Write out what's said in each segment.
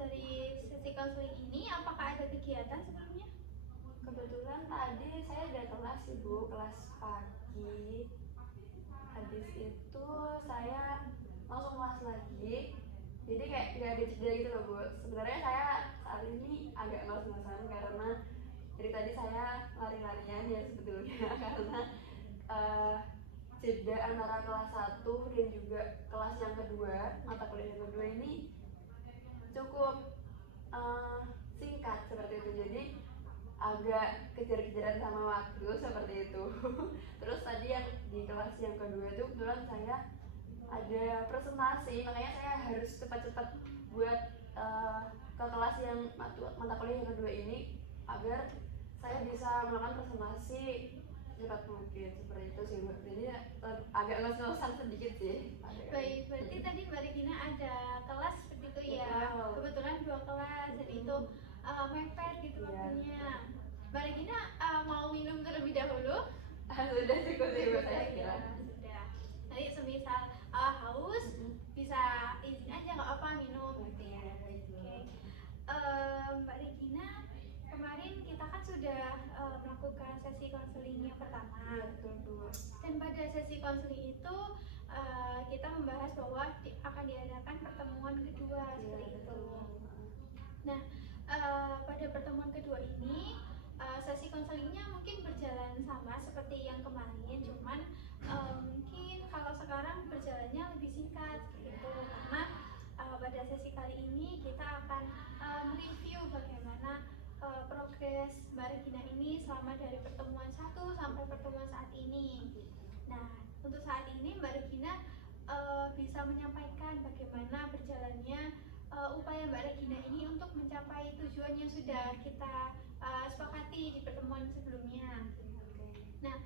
dari sesi konseling ini, apakah ada kegiatan sebelumnya? Kebetulan tadi saya ada kelas sih Bu, kelas pagi. Habis itu saya langsung kelas lagi. Jadi kayak gak ada jeda gitu loh Bu. Sebenarnya saya saat ini agak ngos-ngosan karena dari tadi saya lari-larian ya sebetulnya karena jeda antara kelas 1 dan juga kelas yang kedua, mata kuliah yang kedua ini cukup singkat seperti itu. Jadi agak kejar-kejaran sama waktu seperti itu. Terus tadi yang di kelas yang kedua itu kebetulan saya ada presentasi, makanya saya harus cepat-cepat buat ke kelas yang mata kuliah yang kedua ini agar saya bisa melakukan presentasi cepat mungkin seperti itu sih Mbak. Jadi agak ngos-ngosan sedikit sih. Baik, berarti tadi Mbak Regina ada kelas seperti itu ya. Kebetulan 2 kelas dan itu mepet gitu waktunya. Mbak Regina mau minum terlebih dahulu? Sudah cukup sih buat saya kira. Sudah. Nanti semisal haus bisa izin aja nggak apa minum gitu ya. Oke. Mbak Regina, kemarin kita kan sudah melakukan sesi konseling yang pertama. Dan pada sesi konseling itu kita membahas bahwa akan diadakan pertemuan kedua seperti itu. Nah, pada pertemuan kedua ini sesi konselingnya mungkin berjalan sama seperti yang kemarin, cuman mungkin kalau sekarang berjalannya lebih singkat gitu, karena pada sesi kali ini kita akan mereview bagaimana progres Mbak Regina ini selama dari pertemuan 1 sampai pertemuan saat ini. Nah, untuk saat ini Mbak Regina bisa menyampaikan bagaimana berjalannya upaya Mbak Regina ini untuk mencapai tujuan yang sudah kita sepakati di pertemuan sebelumnya. Nah,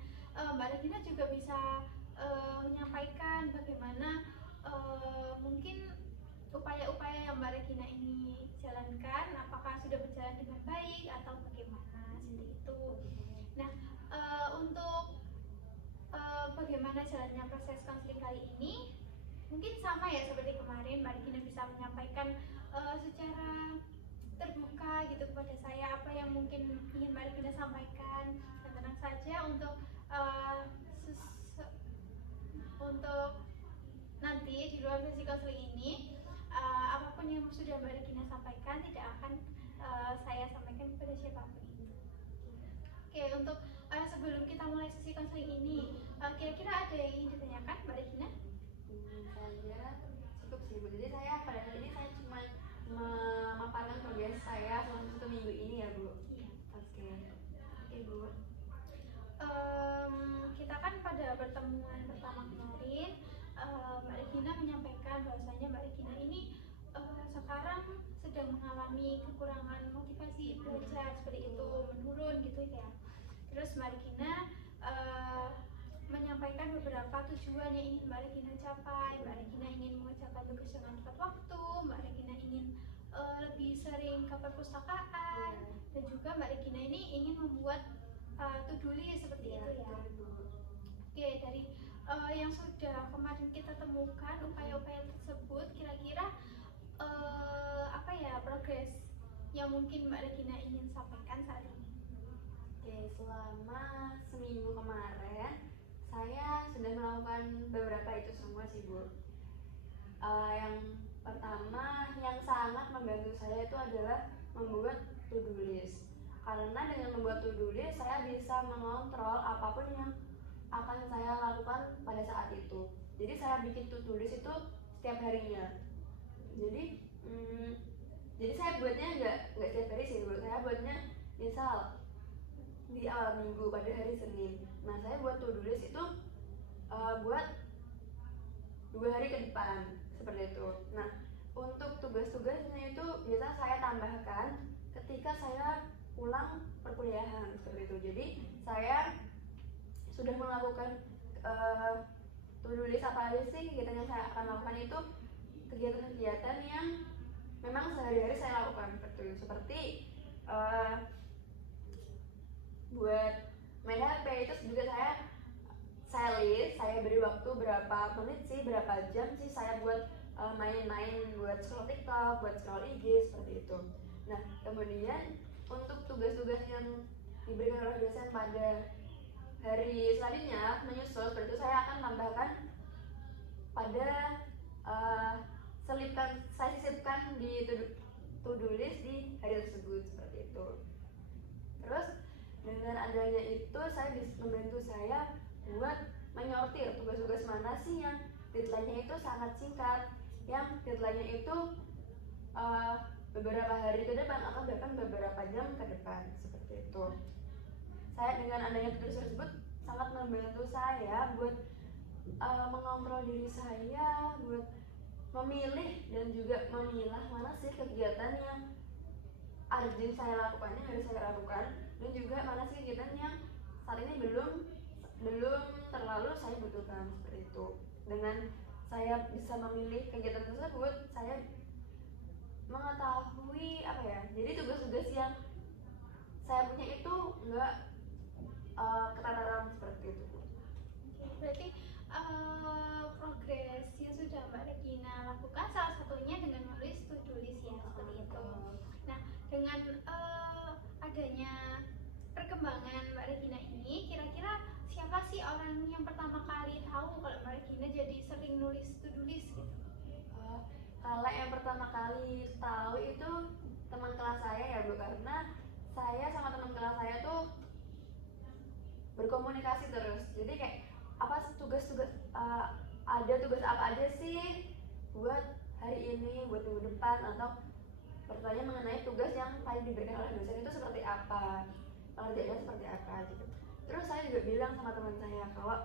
Mbak Regina juga bisa menyampaikan bagaimana mungkin upaya-upaya yang Mbak Regina ini jalankan, apakah sudah berjalan dengan baik atau bagaimana seperti itu. Nah, untuk bagaimana jalannya proses konseling kali ini, mungkin sama ya seperti kemarin, Mbak Regina bisa menyampaikan secara terbuka gitu kepada saya apa yang mungkin ingin Mbak Regina sampaikan, dan tenang saja untuk nanti di luar sesi konseling ini apapun yang sudah Mbak Regina sampaikan tidak akan saya sampaikan kepada siapapun itu. Oke, untuk sebelum kita mulai sesi konseling ini, kira-kira ada yang ingin ditanyakan Mbak Regina? Saya cukup sih Bu. Jadi saya pada saat ini saya cuma memaparkan progres saya selama 1 minggu ini ya Bu. Iya. Oke Bu. Kita kan pada pertemuan pertama kemarin Mbak Regina menyampaikan bahwasanya Mbak Regina ini sekarang sedang mengalami kekurangan motivasi belajar seperti itu, menurun gitu ya. Terus Mbak Regina menyampaikan beberapa tujuan yang ingin Mbak Regina capai. Mbak Regina ingin mengerjakan tugas dengan tepat waktu, Mbak Regina ingin lebih sering ke perpustakaan, dan juga Mbak Regina ini ingin membuat to-do list seperti itu ya. Oke, dari yang sudah kemarin kita temukan upaya-upaya tersebut, kira-kira apa ya progres yang mungkin Mbak Regina ingin sampaikan saat ini? Oke, selama seminggu kemarin saya sudah melakukan beberapa itu semua sih Bu. Yang pertama yang sangat membantu saya itu adalah membuat to-do list. Karena dengan membuat to-do list saya bisa mengontrol apapun yang akan saya lakukan pada saat itu. Jadi saya bikin to-do list itu setiap harinya. Jadi saya buatnya nggak setiap hari sih Bu. Saya buatnya misal di awal minggu pada hari Senin. Nah saya buat to-do list itu buat 2 hari ke depan seperti itu. Nah untuk tugas-tugasnya itu biasa saya tambahkan ketika saya pulang perkuliahan seperti itu. Jadi saya sudah melakukan to-do list apa aja sih kegiatan yang saya akan lakukan, itu kegiatan-kegiatan yang memang sehari-hari saya lakukan seperti buat main HP itu juga saya list, saya beri waktu berapa menit sih, berapa jam sih saya buat main-main, buat buat scroll TikTok, buat scroll IG seperti itu. Nah kemudian untuk tugas-tugas yang diberikan oleh dosen pada hari selanjutnya menyusul, seperti itu saya akan tambahkan pada saya sisipkan di to-do list di hari tersebut seperti itu. Terus dengan adanya itu saya bisa membantu saya buat menyortir tugas-tugas mana sih yang deadline-nya itu sangat singkat, yang deadline-nya itu beberapa hari ke depan atau bahkan beberapa jam ke depan seperti itu. Saya dengan adanya tugas tersebut sangat membantu saya buat mengontrol diri saya, buat memilih dan juga memilah mana sih kegiatan yang urgent saya lakukan, yang harus saya lakukan, dan juga mana sih kegiatan yang saat ini belum terlalu saya butuhkan seperti itu. Dengan saya bisa memilih kegiatan tersebut, saya mengetahui jadi tugas-tugas yang saya punya itu enggak ketataran seperti itu. Berarti progres yang sudah Mbak Regina lakukan salah satunya dengan menulis to-do list ya, seperti itu. Nah, dengan adanya perkembangan Mbak Regina ini, kira-kira siapa sih orang yang pertama kali tahu kalau Mbak Regina jadi sering nulis to-do list gitu? Kalau yang pertama kali tahu itu teman kelas saya ya Bu, karena saya sama teman kelas saya tuh berkomunikasi terus. Jadi kayak apa tugas-tugas ada tugas apa aja sih buat hari ini, buat minggu depan, atau bertanya mengenai tugas yang paling diberikan oleh dosen itu seperti apa, kerjanya seperti apa gitu. Terus saya juga bilang sama teman saya kalau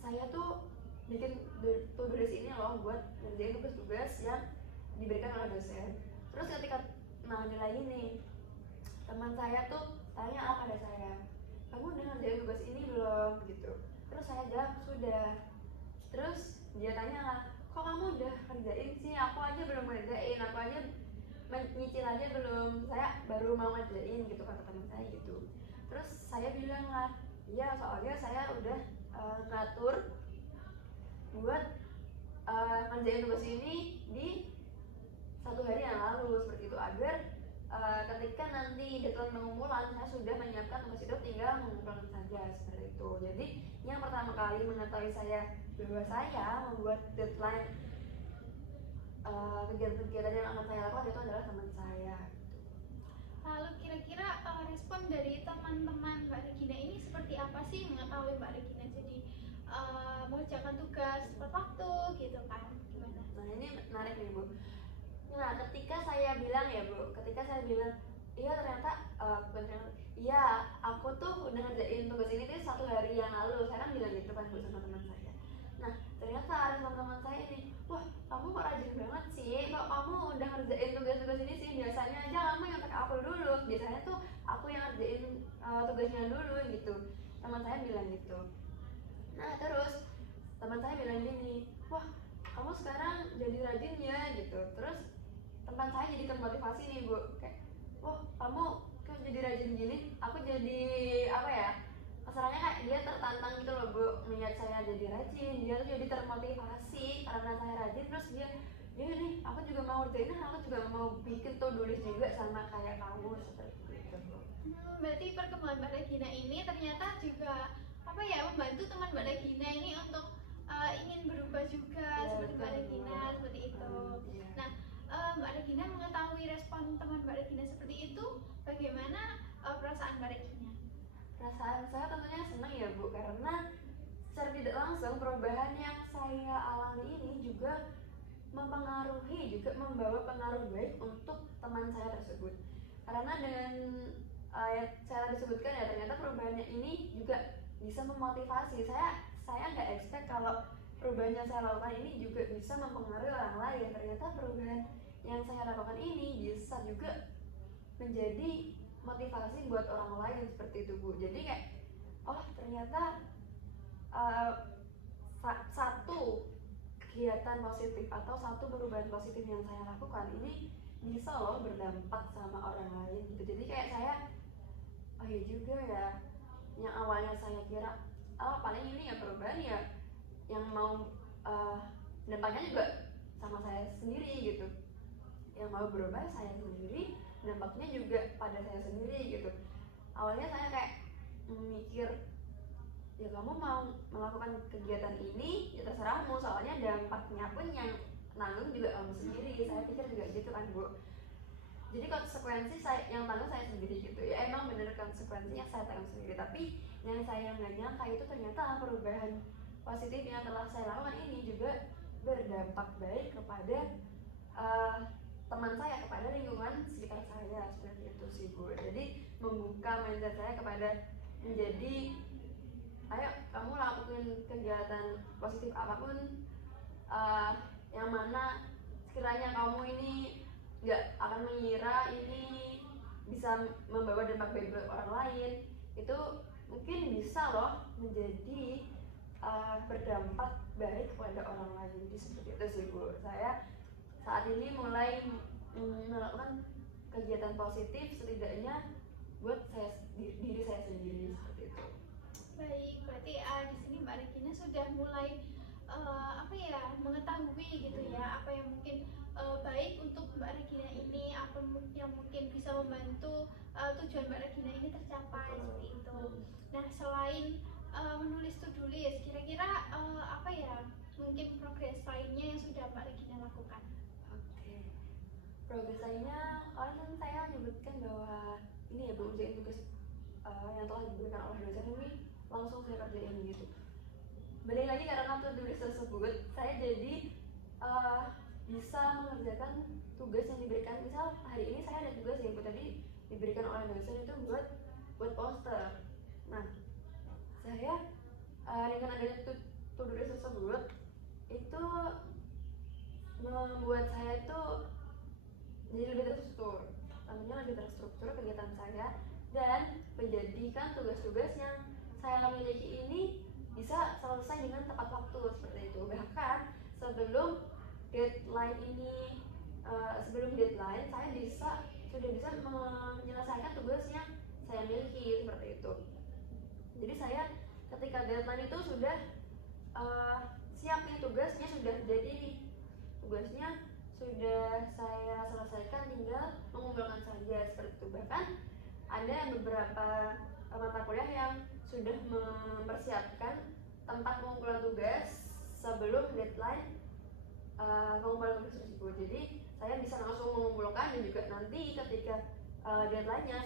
saya tuh bikin to-do list ini loh buat ngerjain tugas-tugas yang diberikan oleh dosen. Terus ketika nilai ini, teman saya tuh tanya pada saya, kamu udah ngerjain tugas ini belum gitu. Terus saya jawab sudah. Terus dia tanya lah, kok kamu udah kerjain sih, aku aja belum ngerjain, aku aja nyicil aja belum, saya baru mau ngerjain gitu, kata teman saya gitu. Terus saya bilang lah, iya soalnya saya udah ngatur buat ngerjain tugas ini di 1 hari yang lalu seperti itu, agar ketika nanti deadline pengumpulan saya sudah menyiapkan tugas itu, tinggal mengumpulkan saja seperti itu. Jadi yang pertama kali mengetahui saya bahwa saya membuat deadline kegiatan-kegiatan yang akan saya lakukan itu adalah teman saya. Lalu kira-kira respon dari teman-teman Mbak Regina ini seperti apa sih mengetahui Mbak Regina jadi mengerjakan tugas tepat waktu gitu kan? Gimana? Nah ini menarik nih Bu. Nah ketika saya bilang iya ternyata iya aku tuh udah ngerjain tugas ini tuh 1 hari yang lalu, saya kan bilang gitu kan Bu sama teman saya. Nah ternyata respon teman saya ini, wah kamu kok rajin banget sih, kok kamu udah ngerjain tugas-tugas ini sih, biasanya aja kamu yang pakai aku dulu, biasanya tuh aku yang ngerjain tugasnya dulu gitu. Teman saya bilang gitu. Nah terus teman saya bilang gini, wah kamu sekarang jadi rajin ya gitu. Terus teman saya jadi termotivasi nih Bu, kayak wah kamu kan jadi rajin gini, aku jadi kesannya kayak dia tertantang gitu loh Bu, melihat saya jadi rajin, dia tuh jadi termotivasi karena saya rajin. Terus dia nih aku juga mau ngerjain, aku juga mau bikin to-do list juga sama kayak kamu seperti itu Bu. Berarti perkembangan Mbak Regina ini ternyata juga membantu teman Mbak Regina ini untuk ingin berubah juga seperti Mbak Regina seperti itu. Nah Mbak Regina mengetahui respon teman Mbak Regina seperti itu, bagaimana perasaan Mbak Regina? Perasaan saya tentunya senang ya Bu, karena secara tidak langsung perubahan yang saya alami ini juga membawa pengaruh baik untuk teman saya tersebut. Karena dengan yang saya disebutkan ya, ternyata perubahannya ini juga bisa memotivasi saya nggak expect kalau perubahan yang saya lakukan ini juga bisa mempengaruhi orang lain. Ternyata perubahan yang saya lakukan ini bisa juga menjadi motivasi buat orang lain seperti itu Bu. Jadi kayak ternyata satu kegiatan positif atau satu perubahan positif yang saya lakukan ini bisa loh berdampak sama orang lain gitu. Jadi kayak saya iya juga ya, yang awalnya saya kira paling ini ya perubahan ya yang mau dampaknya juga sama saya sendiri gitu. yang mau berubah saya sendiri, dampaknya juga pada saya sendiri gitu. Awalnya saya kayak mikir, ya kamu mau melakukan kegiatan ini ya terserahmu, soalnya dampaknya pun yang nanggung juga kamu sendiri. Saya pikir juga gitu kan Bu. Jadi konsekuensi yang tanggung saya sendiri gitu. Ya emang bener konsekuensinya saya tanggung sendiri, tapi yang saya nggak nyangka itu ternyata perubahan positif yang telah saya lakukan ini juga berdampak baik kepada teman saya, kepada lingkungan sekitar saya, seperti itu sih Bu. Jadi membuka mindset saya kepada menjadi, ayo kamu lakukan kegiatan positif apapun yang mana sekiranya kamu ini nggak akan mengira ini bisa membawa dampak baik buat orang lain, itu mungkin bisa loh menjadi berdampak baik kepada orang lain. Jadi seperti itu sih Bu. Saya saat ini mulai melakukan kegiatan positif setidaknya buat diri saya sendiri, seperti itu. Baik, berarti di sini Mbak Regina sudah mulai mengetahui gitu ya, apa yang mungkin baik untuk Mbak Regina ini, apa yang mungkin bisa membantu tujuan Mbak Regina ini tercapai, seperti itu. Nah, selain menulis to-do list, kira-kira mungkin progres lainnya yang sudah Mbak Regina lakukan? Oke, progres lainnya kan saya menyebutkan bahwa ini ya Bu, ujian tugas yang telah diberikan oleh dosen ini langsung saya kerjain gitu. Balik lagi karena to-do list tersebut, saya jadi bisa mengerjakan tugas yang diberikan. Misal hari ini saya ada tugas yang tadi diberikan oleh dosen itu buat poster. Nah, saya dengan adanya to-do list tersebut itu membuat saya itu jadi lebih terstruktur, namanya lebih terstruktur kegiatan saya, dan menjadikan tugas-tugas yang saya miliki ini bisa selesai dengan tepat waktu, seperti itu. Bahkan sebelum deadline saya sudah bisa menyelesaikan tugas yang saya miliki, seperti itu. Jadi saya ketika deadline itu sudah siap nih, tugasnya sudah jadi nih, tugasnya sudah saya selesaikan, tinggal mengumpulkan saja, seperti itu. Bahkan ada beberapa mata kuliah yang sudah mempersiapkan tempat pengumpulan tugas sebelum deadline pengumpulan tugas tersebut. Jadi saya bisa langsung mengumpulkan, dan juga nanti ketika deadline-nya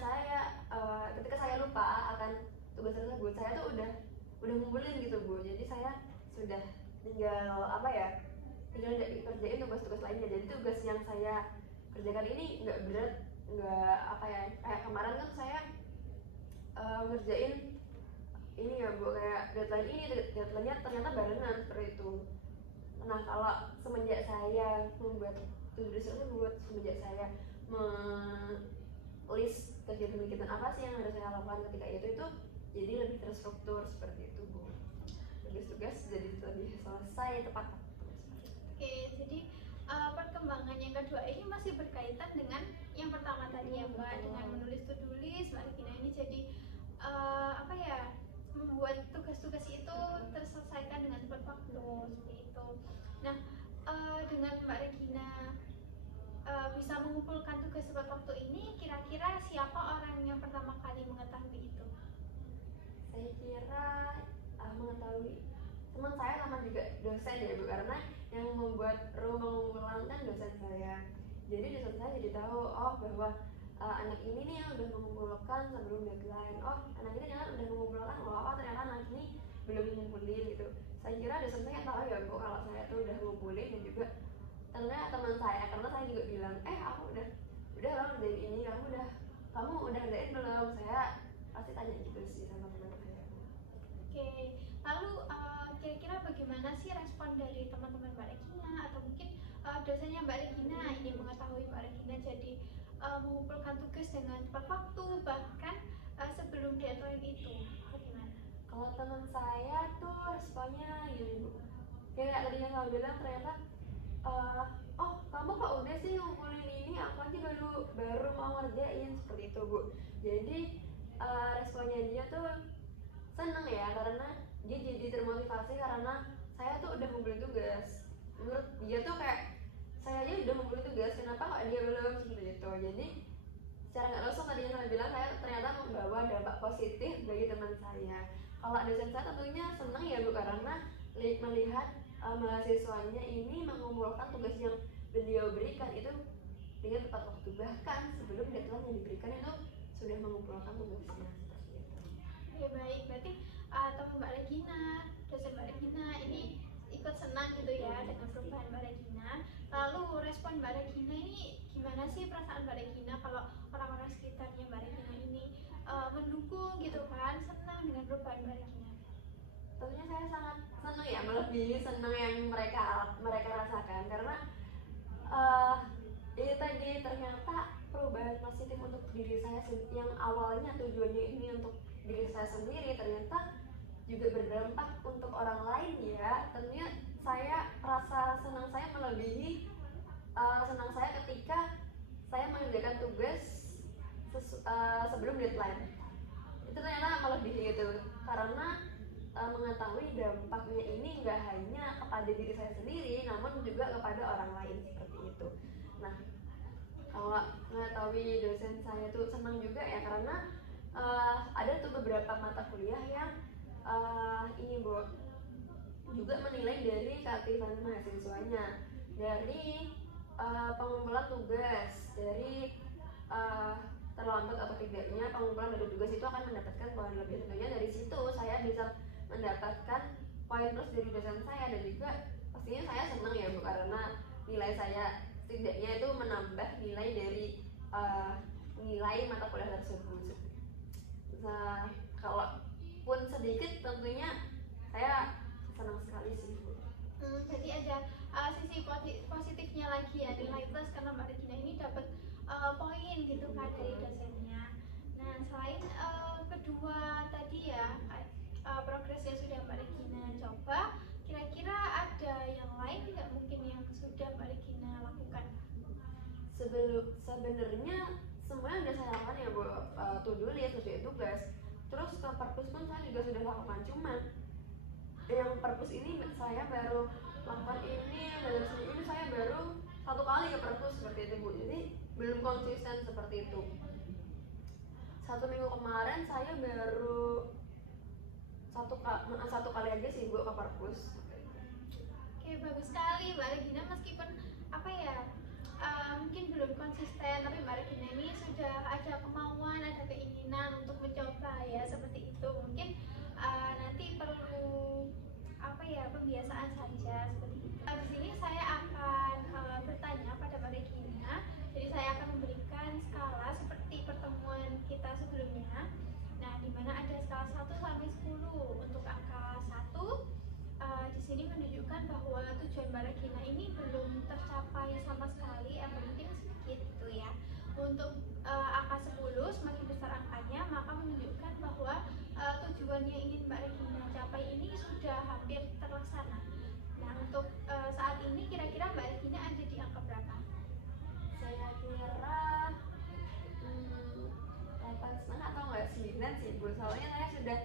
ketika saya lupa akan tugas tersebut, saya tuh udah ngumpulin gitu Bu. Jadi saya sudah tinggal kerjain tugas-tugas lainnya. Jadi tugas yang saya kerjakan ini nggak berat, kayak kemarin kan saya ngerjain ini ya Bu, kayak deadline-nya ternyata barengan, seperti itu. Nah, kalau semenjak saya membuat to-do list tersebut, semenjak saya list kegiatan-kegiatan apa sih yang harus saya lakukan ketika itu jadi lebih terstruktur, seperti itu Bu. Tugas-tugas jadi lebih selesai tepat waktu. Oke, jadi perkembangan yang kedua ini masih berkaitan dengan yang pertama tadi ya Mbak, dengan menulis to-do list. Mbak Regina ini jadi membuat tugas-tugas itu terselesaikan dengan tepat waktu, seperti itu. Nah, dengan Mbak Regina bisa mengumpulkan tugas tepat waktu ini, kira-kira siapa orang yang pertama kali mengetahui itu? Saya kira mengetahui teman saya sama juga dosen ya Bu, karena yang membuat pengumpulan kan dosen saya. Jadi dosen saya jadi tahu, oh bahwa anak ini nih yang udah mengumpulkan sebelum deadline, oh anak ini kan udah mengumpulkan, oh ternyata anak ini belum ngumpulin gitu. Saya kira dosen saya tahu ya Bu kalau saya tuh udah ngumpulin, dan juga ternyata teman saya, karena saya juga bilang, aku udah lo ngerjain ini, kamu udah ngerjain belum? Saya pasti tanya gitu sih sama teman saya. Oke, lalu kira-kira bagaimana sih respon dari teman-teman Mbak Regina, atau mungkin dosennya Mbak Regina ini mengetahui Mbak Regina jadi mengumpulkan tugas dengan tepat waktu, bahkan sebelum deadline itu? Bagaimana? Kalau teman saya tuh responnya gini Bu, kayak tadi yang kamu bilang, ternyata oh kamu kok udah sih ngumpulin ini, aku aja baru mau ngerjain, seperti itu Bu. Jadi responnya dia tuh seneng ya, karena dia jadi termotivasi karena saya tuh udah ngumpulin tugas. Menurut dia tuh kayak, saya aja udah ngumpulin tugas, kenapa kok dia belum Kalau dosen saya tentunya senang ya Bu, karena melihat mahasiswanya ini mengumpulkan tugas yang beliau berikan itu dengan tepat waktu, bahkan sebelum deadline yang diberikan itu sudah mengumpulkan tugasnya seperti itu. Ya baik, berarti teman Mbak Regina, dosen Mbak Regina ini ikut senang gitu ya dengan perubahan Mbak Regina. Lalu respon Mbak Regina ini gimana sih perasaan Mbak Regina kalau orang-orang sekitarnya Mbak Regina ini mendukung gitu kan, senang dengan perubahan Mbak Regina? Tentunya saya sangat senang ya, melebihi senang yang mereka rasakan, karena itu tadi ternyata perubahan positif untuk diri saya yang awalnya tujuannya ini untuk diri saya sendiri ternyata juga berdampak untuk orang lain ya. Tentunya saya rasa senang saya melebihi senang saya ketika saya mengerjakan tugas sebelum deadline. Itu ternyata melebihi itu, karena mengetahui dampaknya ini nggak hanya kepada diri saya sendiri namun juga kepada orang lain seperti itu. Nah, kalau mengetahui dosen saya tuh senang juga ya, karena ada tuh beberapa mata kuliah yang ini Bu juga menilai dari keaktifan mahasiswanya, dari pengumpulan tugas, dari terlambat atau tidaknya pengumpulan dari tugas itu akan mendapatkan poin lebih. Tentunya dari situ saya bisa mendapatkan poin plus dari dosen saya, dan juga pastinya saya senang ya Bu, karena nilai saya setidaknya itu menambah nilai dari nilai mata kuliah tersebut. Nah, kalaupun sedikit tentunya saya senang sekali sih Bu. Jadi ada sisi positifnya lagi ya, nilai plus karena Mbak Regina ini dapat poin gitu kan dari dosennya. Nah, selain kedua tadi ya progres yang sudah Mbak Regina coba, kira-kira ada yang lain nggak mungkin yang sudah Mbak Regina lakukan? Sebenarnya semua yang sudah saya lakukan ya Bu, to-do list, kerjain tugas, terus ke perpus pun saya juga sudah lakukan, cuman yang perpus ini saya baru lakukan ini, dan ini saya baru 1 kali ke perpus seperti itu Bu, jadi belum konsisten seperti itu. 1 minggu kemarin saya baru satu kali aja sih Bu ke perpus. Oke, bagus sekali Mbak Regina, meskipun apa ya mungkin belum konsisten, tapi Mbak Regina ini sudah ada kemauan, ada keinginan untuk mencoba ya seperti itu. Mungkin nanti perlu apa ya pembiasaan saja seperti itu. Di sini saya akan bertanya pada Mbak Regina. Jadi saya akan memberikan skala seperti pertemuan kita sebelumnya. Nah, di mana ada skala 1 sampai 10. Untuk angka 1 di sini menunjukkan bahwa tujuan Mbak Regina ini belum tercapai sama sekali atau mungkin sedikit gitu ya. Untuk angka 10 semakin besar angkanya, maka menunjukkan bahwa tujuan yang ingin Mbak Regina capai ini sudah hampir terlaksana. Nah, untuk saat ini kira-kira Mbak Regina ada di angka berapa? Saya kira 8,5 atau enggak 9 sih Bu, soalnya saya sudah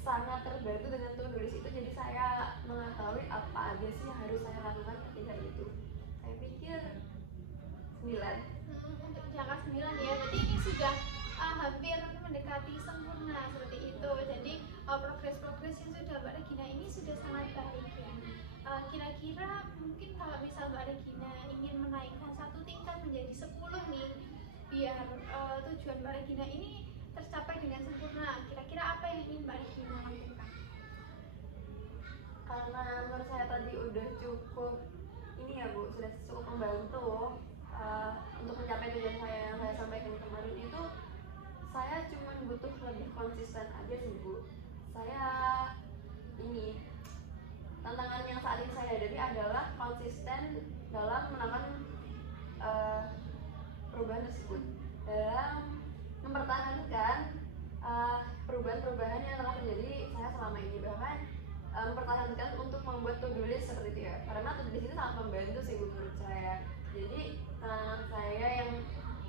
sangat terbantu dengan to-do list itu, jadi saya mengetahui apa aja sih yang harus saya lakukan ketika itu. Saya pikir 9. Untuk di angka 9 ya, berarti ini sudah hampir mendekati sempurna seperti itu. Jadi progres-progres yang sudah Mbak Regina ini sudah sangat baik ya. Kira-kira mungkin kalau misal Mbak Regina ingin menaikkan 1 tingkat menjadi 10 nih, biar tujuan Mbak Regina ini tercapai dengan sempurna, kira-kira apa yang ingin Mbak Regina lakukan? Karena menurut saya tadi udah cukup ini ya Bu, sudah cukup membantu untuk mencapai tujuan saya yang saya sampaikan kemarin itu. Saya cuma butuh lebih konsisten aja sih Bu. Saya ini tantangan yang saat ini saya hadapi adalah konsisten dalam melakukan perubahan tersebut, dalam mempertahankan perubahan-perubahan yang telah terjadi saya selama ini, bahkan mempertahankan untuk membuat to-do list seperti itu ya, karena to-do list ini sangat membantu sih menurut saya. Jadi saya yang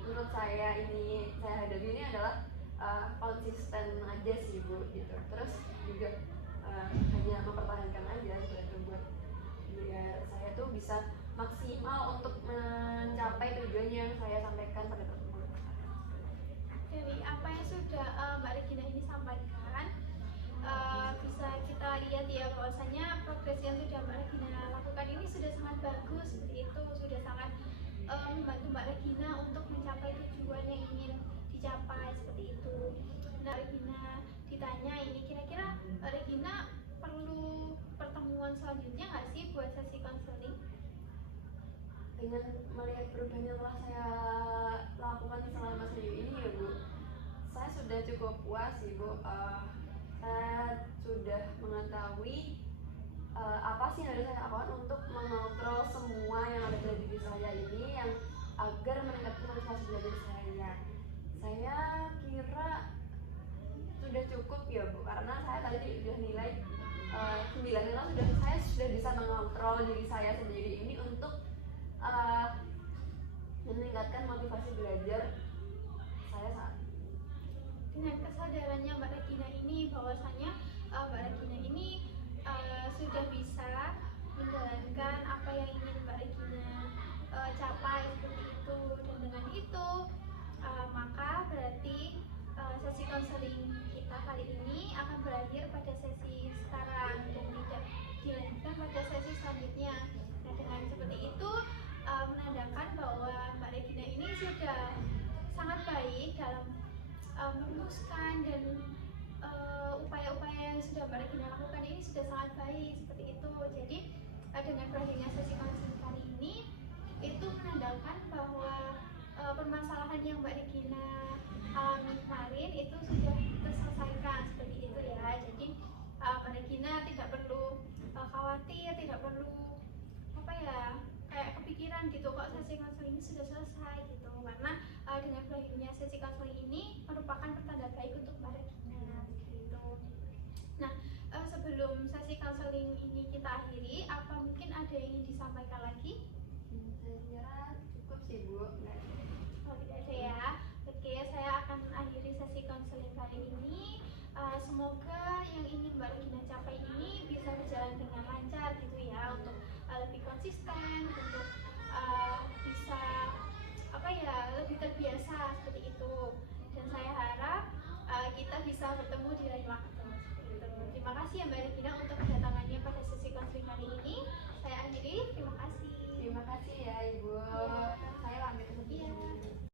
menurut saya ini saya hadapi ini adalah konsisten aja sih Bu gitu, terus juga hanya mempertahankan aja seperti buat biar saya tuh bisa maksimal untuk mencapai tujuan yang saya sampaikan pada pertemuan. Dari apa yang sudah Mbak Regina ini sampaikan, bisa kita lihat ya bahwasanya progres yang sudah Mbak Regina lakukan ini sudah sangat bagus seperti itu, sudah sangat membantu Mbak Regina untuk mencapai tujuan yang ingin dicapai seperti itu. Nah, Regina ditanya ini kira-kira Regina perlu pertemuan selanjutnya nggak sih buat sesi konseling? Dengan melihat perubahan yang telah saya lakukan selama seminggu ini ya Bu, saya sudah cukup puas sih Bu. Saya sudah mengetahui apa sih yang harus saya lakukan untuk mengontrol semua yang ada pada diri saya ini yang agar meningkatkan motivasi belajar saya. Saya kira sudah cukup ya Bu, karena saya tadi sudah nilai 9 sudah saya sudah bisa mengontrol diri saya sendiri ini untuk meningkatkan motivasi belajar saya saat ini. Dengan kesadarannya Mbak Regina ini bahwasanya Mbak Regina ini sudah bisa menjalankan apa yang ingin Mbak Regina capai seperti itu, dan dengan itu maka berarti sesi konseling kita kali ini akan berakhir pada sesi sekarang dan tidak dilanjutkan pada sesi selanjutnya. Nah, dengan seperti itu menandakan bahwa Mbak Regina ini sudah sangat baik dalam merumuskan dan upaya-upaya yang sudah Mbak Regina lakukan ini sudah sangat baik seperti itu. Jadi dengan berakhirnya sesi konseling kali ini itu menandakan bahwa permasalahan yang Mbak Regina alami kemarin itu sudah terselesaikan seperti itu ya. Jadi Mbak Regina tidak perlu khawatir, tidak perlu apa ya kayak kepikiran gitu kok sesi konseling ini sudah selesai gitu, karena dengan berakhirnya sesi konseling ini merupakan pertanda baik untuk Mbak Regina gitu. Nah, sebelum sesi konseling ini kita akhiri, apa mungkin ada yang ingin disampaikan lagi? Saya kira cukup sih Bu. Oh, tidak ada ya. Oke, saya akan akhiri sesi konseling kali ini. Semoga yang ingin Mbak Regina capai ini bisa berjalan dengan lancar gitu ya, untuk lebih konsisten, untuk bisa apa ya lebih terbiasa seperti itu. Dan saya harap kita bisa bertemu di lain waktu. Gitu. Terima kasih ya Mbak Regina untuk kedatangannya pada sesi konseling kali ini. Saya akhiri.